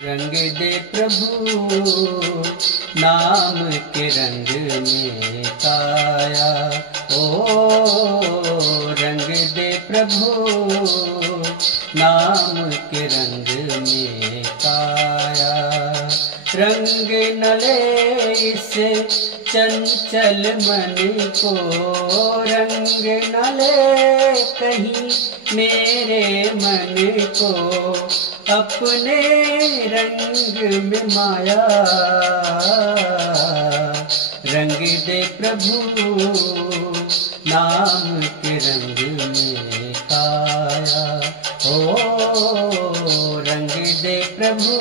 रंग दे प्रभु नाम के रंग में काया, ओ रंग दे प्रभु नाम के रंग में काया। रंग न ले इसे चंचल मन को, रंग न ले कहीं मेरे मन को, अपने रंग में माया। रंग दे प्रभु नाम के रंग में काया, ओ रंग दे प्रभु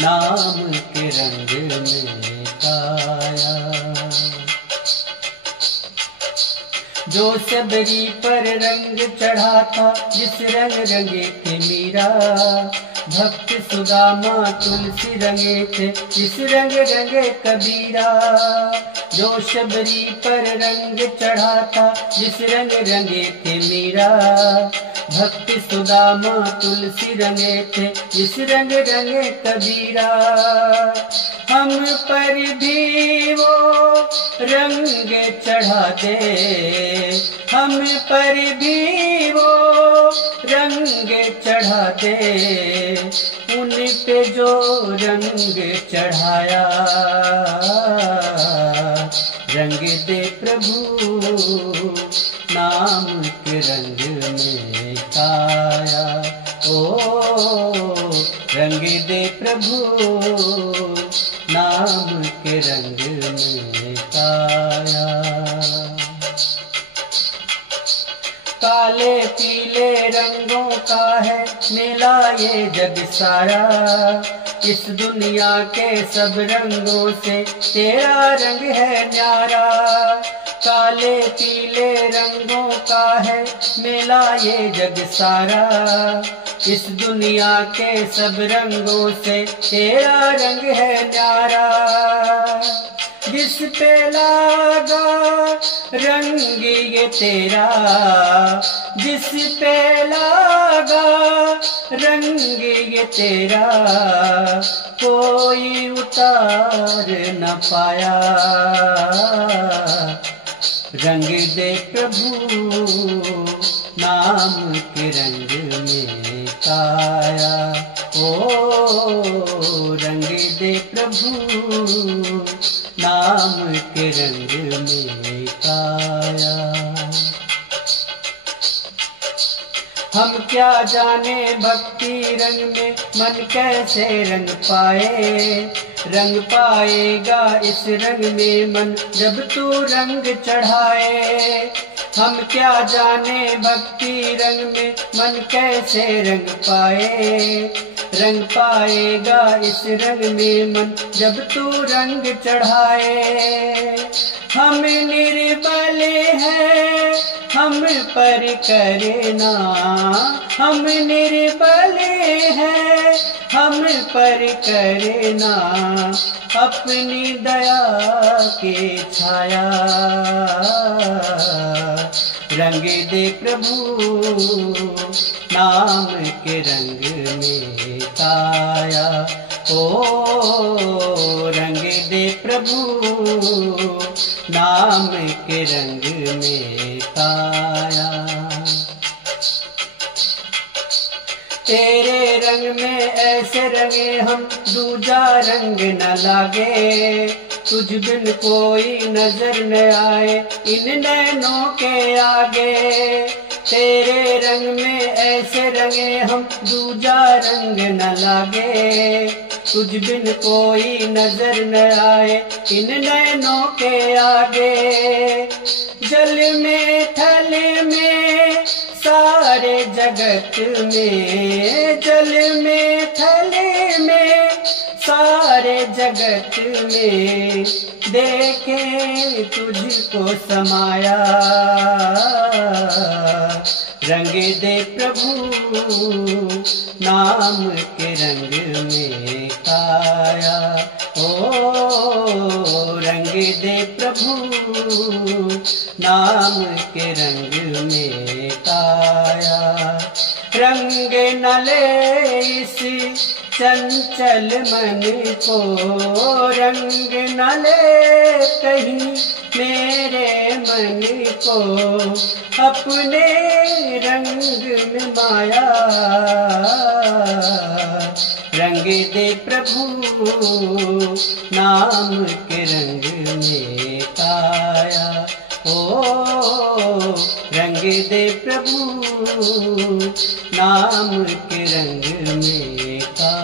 नाम के रंग में काया। जो सबरी पर रंग चढ़ा था, जिस रंग रंगे थे मीरा, भक्त सुदामा तुलसी रंगे थे, जिस रंग रंगे कबीरा। जो शबरी पर रंग चढ़ा था, जिस रंग रंगे थे मीरा, भक्त सुदामा तुलसी रंगे थे, जिस रंग रंगे कबीरा। हम पर भी वो रंग चढ़ा दे, हम पर भी वो रंग चढ़ा दे, उन पे जो रंग चढ़ाया। रंग दे प्रभु नाम के रंग में काया, ओ रंग दे प्रभु नाम के रंग में काया। काले पीले रंगों का है मेला ये जग सारा, इस दुनिया के सब रंगों से तेरा रंग है न्यारा। काले पीले रंगों का है मेला ये जग सारा, इस दुनिया के सब रंगों से तेरा रंग है न्यारा। जिस पे लागा रंग ये तेरा, जिस पे लागा रंग ये तेरा, कोई उतार न पाया। रंग दे प्रभु नाम के रंग में काया, ओ रंग दे प्रभु नाम के रंग में काया। हम क्या जाने भक्ति रंग में मन कैसे रंग पाए, रंग पाएगा इस रंग में मन जब तू रंग चढ़ाए। हम क्या जाने भक्ति रंग में मन कैसे रंग पाए, रंग पाएगा इस रंग में मन जब तू रंग चढ़ाए। हम निर्बल हैं हम पर करना, हम निर्बल हैं हम पर करना, अपनी दया के छाया। रंग दे प्रभु नाम के रंग में काया, ओ रंग दे प्रभु नाम के रंग में काया। तेरे रंग में ऐसे रंगे हम दूजा रंग न लागे, तुझ बिन कोई नजर न आए इन नैनों के आगे। तेरे रंग में ऐसे रंगे हम दूजा रंग न लागे, तुझ बिन कोई नजर न आए इन नैनों के आगे। जल में थल में सारे जगत में, जल में थल में सारे जगत में, देखे तुझको समाया। रंग दे प्रभु नाम के रंग में काया, ओ रंग दे प्रभु नाम के रंग में काया। रंग न ले इस चंचल मन को, रंग न ले कहीं मेरे मन को, अपने रंग में माया रंग दे प्रभु, नाम के रंग में काया। ओ रंग दे प्रभु, नाम के रंग में काया।